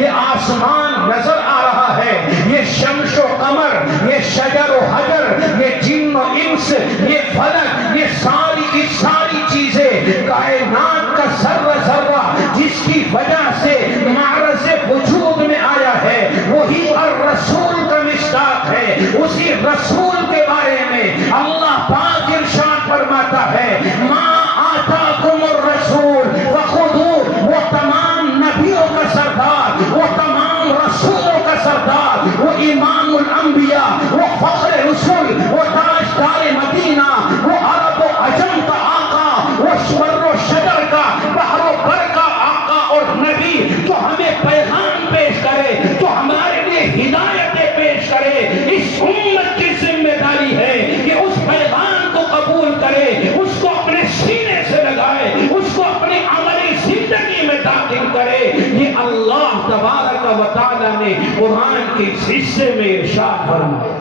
یہ آسمان نظر آ رہا ہے، یہ شمس و قمر، یہ شجر و حجر، یہ جن و انس، یہ فلک، یہ ساری کی ساری چیزیں، کائنات کا ذرہ ذرہ جس کی وجہ سے معرض وجود میں آیا ہے، وہی الرسول کا مصداق ہے۔ اسی رسول کے بارے میں اللہ پاک ارشاد فرماتا ہے، ما آتاکم الرسول فخذوہ، وہ تمام نبیوں کا سردار، وہ تمام رسولوں کا سردار، وہ امام الانبیاء، وہ فخر رسول، وہ تاجدار مدینہ، وہ عرب و عجم کا آقا، وہ شمر و شجر کا، بحر و بر کا آقا اور نبی، جو ہمیں پیغام پیش کرے، جو ہمارے لیے ہدایتیں پیش کرے۔ اس امت کی ذمہ داری ہے کہ اس پیغام کو قبول کرے، اس کو اپنے سینے سے لگائے، اس کو اپنی عملی زندگی میں داخل کرے۔ یہ اللہ تبارک و تعالی نے قرآن کے اس حصے میں ارشاد فرمایا،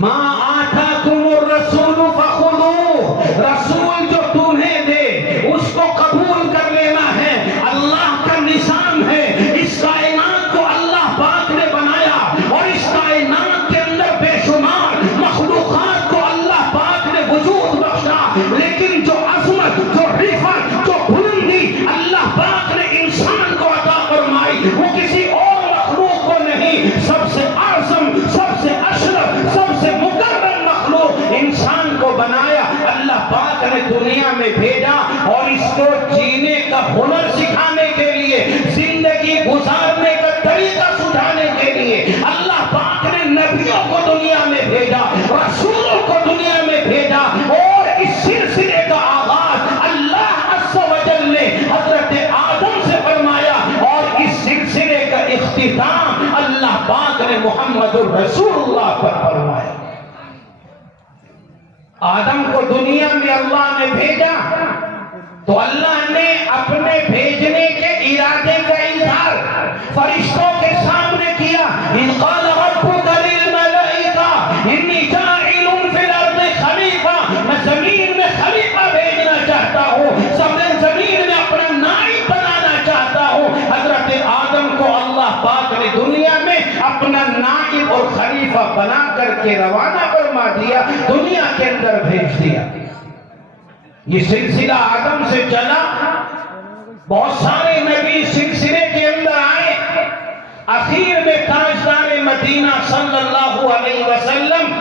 ما آتاکم الرسول فخذوہ، رسول جو تمہیں دے اس کو قبول کر لینا ہے۔ اللہ کا نظام ہے، اس کائنات کو اللہ پاک نے بنایا اور اس کائنات کے اندر بے شمار مخلوقات کو اللہ پاک نے وجود بخشا، لیکن جو عظمت، جو رفعت، جو بلندی اللہ پاک نے انسان کو عطا فرمائی وہ کسی اور مخلوق کو نہیں۔ سب سے اعظم، سب سے اشرف، سب سے مکرم مخلوق انسان کو بنایا، اللہ پاک نے دنیا میں بھیجا اور اس کو جینے کا ہنر سکھانے کے لیے، زندگی گزارنے کا طریقہ سکھانے کے لیے اللہ پاک نے نبیوں کو دنیا میں بھیجا، رسولوں کو دنیا میں بھیجا، اور اس سلسلے کا آغاز اللہ عز و جل نے حضرت آدم سے فرمایا اور اس سلسلے کا اختتام اللہ پاک نے محمد الرسول اللہ پر فرمایا۔ آدم کو دنیا میں اللہ نے بھیجا تو اللہ نے اپنے بھیجنے کے ارادے کا اظہار فرشتوں کے سامنے کیا۔ اذ قال ربک للملائکہ انی جاعل فی الارض خلیفہ، میں زمین میں خلیفہ بھیجنا چاہتا ہوں، زمین میں اپنا نائب بنانا چاہتا ہوں۔ حضرت آدم کو اللہ پاک نے دنیا میں اپنا نائب اور خلیفہ بنا کر کے روانہ فرما دیا، دنیا کے اندر بھیج دیا۔ یہ سلسلہ آدم سے چلا، بہت سارے نبی سلسلے کے اندر آئے، اخیر میں تاجدار مدینہ صلی اللہ علیہ وسلم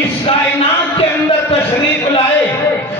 اس کائنات کے اندر تشریف لائے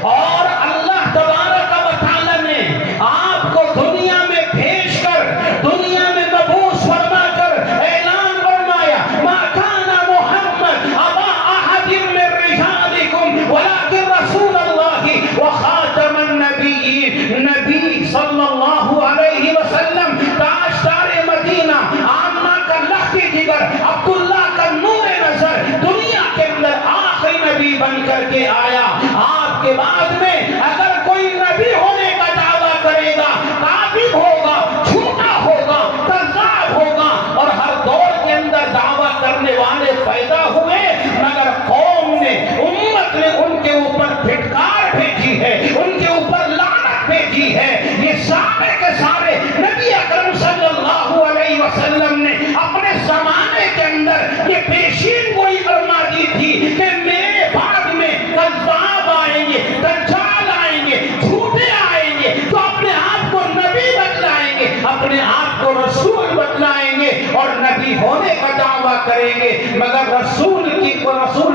اور اللہ تبارک و تعالی نے آپ کو دنیا میں بھیج کر، دنیا میں مبعوث فرما کر اعلان فرمایا، ما کان محمد ابا احد من رجالکم ولکن رسول اللہ وخاتم النبیین، نبی صلی اللہ علیہ وسلم تاجدار مدینہ، آمنہ کا لختی جگر، عبداللہ کا نور نظر، دنیا کے اندر آخری نبی بن کر کے آیا۔ آپ کے بعد میں اگر کوئی نبی ہونے کا دعویٰ کرے گا، کاذب ہوگا، جھوٹا ہوگا، کذاب ہوگا، اور ہر دور کے اندر دعویٰ کرنے والے پیدا ہوئے، مگر قوم نے، امت نے ان کے اوپر پھٹکار بھیجی ہے، ان کے اوپر لعنت بھیجی ہے۔ یہ سارے کے سارے نبی اکرم صلی اللہ علیہ وسلم نے اپنے زمانے کے اندر یہ پیشین گوئی فرما دی تھی کہ میرے بعد میں کذاب آئیں گے، دجال آئیں گے، جھوٹے آئیں گے، تو اپنے آپ کو نبی بتلائیں گے، اپنے آپ کو رسول بتلائیں گے اور نبی ہونے کا دعویٰ کریں گے، مگر رسول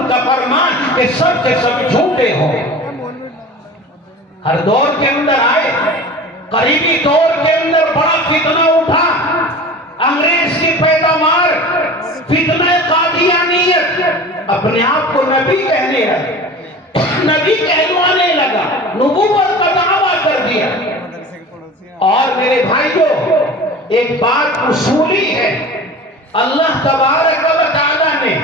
کا فرمان کہ سب کے سب جھوٹے ہوں۔ ہر دور کے اندر آئے، قریبی دور کے اندر بڑا فتنہ اٹھا، انگریز کی پیداوار فتنہ قادیانیت، اپنے آپ کو نبی کہنے لگا، نبی کہلوانے لگا، نبوت کا دعویٰ کر دیا۔ اور میرے بھائیو، ایک بات اصولی ہے، اللہ تبارک و تعالی نے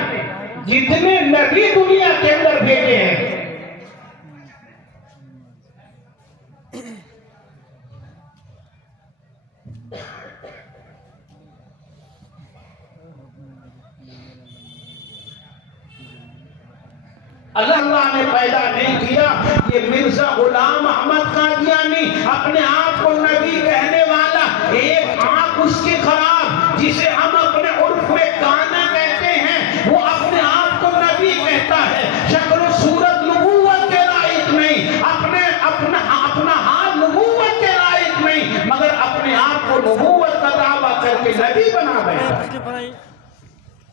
جتنے نبی دنیا کے اندر بھیجے ہیں، اللہ نے پیدا نہیں کیا۔ یہ مرزا غلام احمد قادیانی اپنے آپ کو نبی کہنے والا ایک کو نبوت کا دعویٰ کر کے نبی بنا بیٹھا.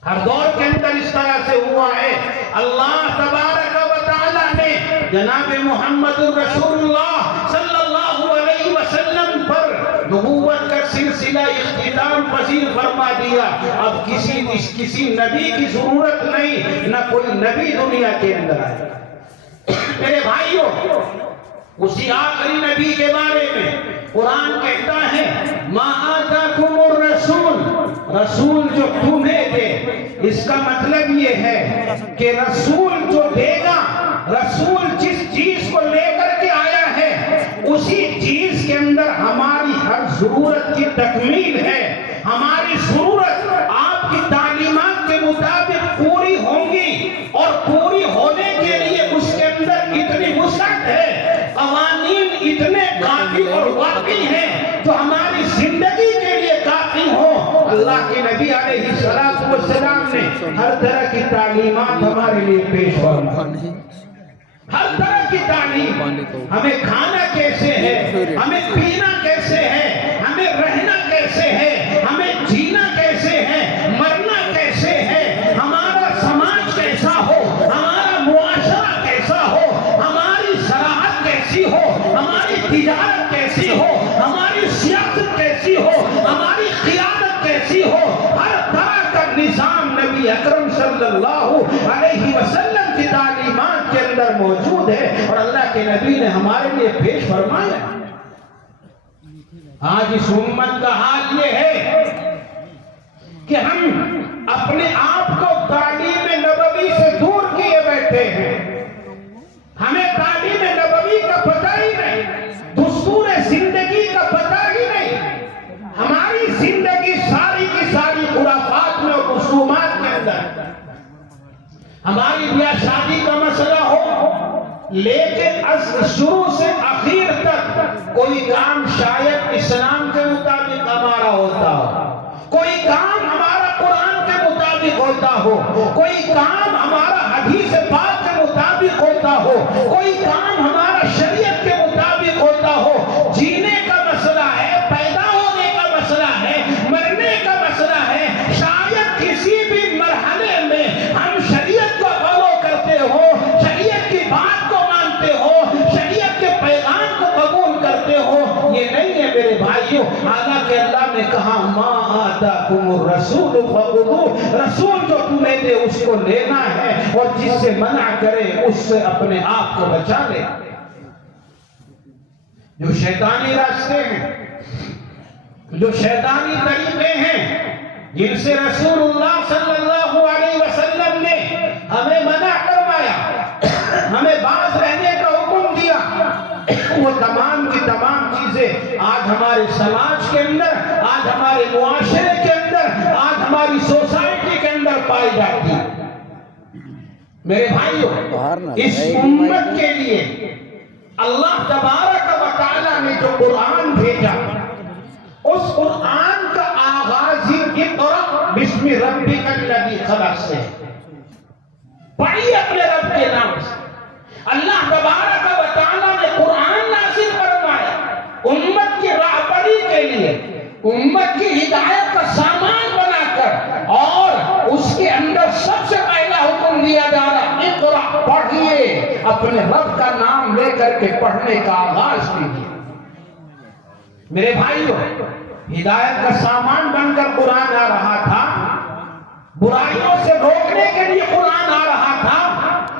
ہر دور کے اندر اس طرح سے ہوا ہے. اللہ تبارک و تعالیٰ نے جناب محمد رسول اللہ صلی اللہ علیہ وسلم پر نبوت کا سلسلہ اختتام پذیر فرما دیا. اب کسی نبی کی ضرورت نہیں، نہ کوئی نبی دنیا کے اندر آئے. میرے بھائیوں، اسی آخری نبی کے بارے میں قرآن کہتا ہے ما آتاکم الرسول، رسول جو تمہیں دے. اس کا مطلب یہ ہے کہ رسول جو دے گا، رسول جس چیز کو لے کر کے آیا ہے اسی چیز کے اندر ہماری ہر ضرورت کی تکمیل ہے. ہماری ضرورت آپ کی تعلیمات کے مطابق پوری ہوں گی، اور پوری ہونے کے لیے اس کے اندر اتنی وسعت ہے، قوانین اتنے کافی اور واقعی ہیں جو ہماری زندگی کے لیے کافی ہو. اللہ کے نبی علیہ السلام نے ہر طرح کی تعلیمات ہمارے لیے پیش فرمائی. ہر طرح کی تعلیم، ہمیں کھانا کیسے ہے، ہمیں پینا کیسے ہے، ہمیں رہنا کیسے ہے، ہمیں جینا کیسے ہے، مرنا کیسے ہے، ہمارا سماج کیسا ہو، ہمارا معاشرہ کیسا ہو، ہماری زراعت کیسی ہو، ہماری تجارت کیسی ہو، ہماری سیاست کیسی ہو، ہماری قیادت کیسی ہو. ہر طرح کا نظام نبی اکرم صلی اللہ علیہ وسلم کی تعلیمات کے اندر موجود ہے، اور اللہ کے نبی نے ہمارے لیے پیش فرمایا. آج اس امت کا حال یہ ہے کہ ہم اپنے آپ کو تعلیم نبوی سے دور کیے بیٹھے ہیں. ہمیں تعلیم نبوی کا پتہ ہی نہیں، دستور زندگی کا پتہ ہی نہیں. ہماری زندگی ساری کی ساری خرافات میں اور رسومات کے اندر. ہماری بیاہ شادی کا مسئلہ ہو، لیکن شروع سے آخر تک کوئی کام شاید اسلام کے مطابق ہمارا ہوتا ہو، کوئی کام ہمارا قرآن کے مطابق ہوتا ہو، کوئی کام ہمارا حدیث پاک کے مطابق ہوتا ہو، کوئی کام ہمارا شریعت کے مطابق ہوتا ہو. جینے کا مسئلہ ہے، پیدا ہونے کا مسئلہ ہے، مرنے کا مسئلہ ہے. شاید کسی بھی مرحلے میں ہم شریعت کو فالو کرتے ہو، شریعت کی بات کو مانتے ہو، شریعت کے پیغام کو قبول کرتے ہو. یہ نہیں ہے میرے بھائیوں. حالانکہ اللہ نے کہا ما آتاکم الرسول فخذوہ، رسول جو تمہیں دے اس کو لینا ہے، اور جس سے منع کرے اس سے اپنے آپ کو بچا لے. جو شیطانی راستے ہیں، جو شیطانی طریقے ہیں، جن سے رسول اللہ صلی اللہ علیہ وسلم نے ہمیں منع فرمایا، ہمیں باز رہنے کا حکم دیا، وہ تمام کی تمام چیزیں آج ہمارے سماج کے اندر، آج ہمارے معاشرے کے اندر، آج ہماری سوسائٹی کے اندر پائی جاتی ہیں. میرے بھائیوں، اس امت کے لیے اللہ تبارک و تعالیٰ نے جو قرآن بھیجا، اس قرآن کا آغاز ہی اقرأ بسم ربک الذی خلق سے. پڑھیے اپنے رب کے نام سے. اللہ تبارک و تعالیٰ نے قرآن نازل فرمایا امت کی راہبری کے لیے، امت کی ہدایت کا سامان بنا کر، اور اس کے اندر سب سے پہلا حکم دیا جا رہا اقرأ، پڑھیے. اپنے رب کا نام لے کر کے پڑھنے کا آغاز کیجیے. میرے بھائیوں، ہدایت کا سامان بن کر قرآن آ رہا تھا، برائیوں سے روکنے کے لیے قرآن آ رہا تھا.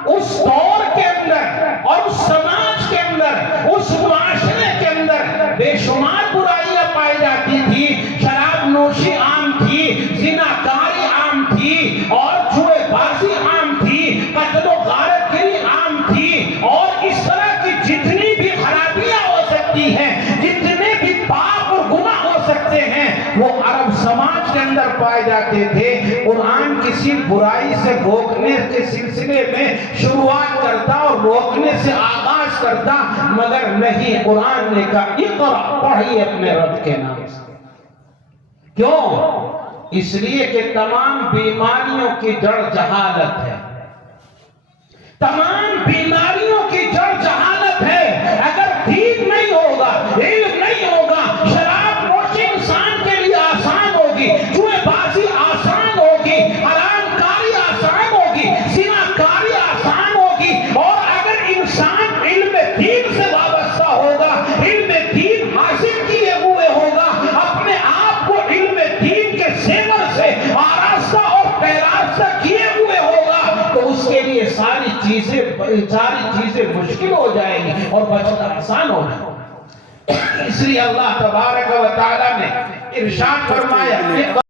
اس دور کے اندر اور اس سماج کے اندر، اس معاشرے کے اندر بے شمار برائیاں پائی جاتی تھی. شراب نوشی عام تھی، زناکاری عام تھی، اور جوئے بازی عام تھی، قتل و غارت گری عام تھی، اور اس طرح کی جتنی بھی خرابیاں ہو سکتی ہیں، جتنے بھی پاپ اور گناہ ہو سکتے ہیں، وہ عرب سماج کے اندر پائے جاتے تھے. قرآن کسی برائی سے روکنے کے سلسلے میں شروعات کرتا اور روکنے سے آغاز کرتا، مگر نہیں، قرآن نے کہا اقرأ، پڑھیے اپنے رب کے نام سے. کیوں؟ اس لیے کہ تمام بیماریوں کی جڑ جہالت ہے. تمام بیماریوں کی جڑ جہالت ہے. اگر دین نہیں ہوگا، علم نہیں ہوگا، شراب نوشی انسان چیزیں مشکل ہو جائیں گی اور بچنا آسان ہو جائے گا۔ اس لیے اللہ تبارک و تعالیٰ نے ارشاد فرمایا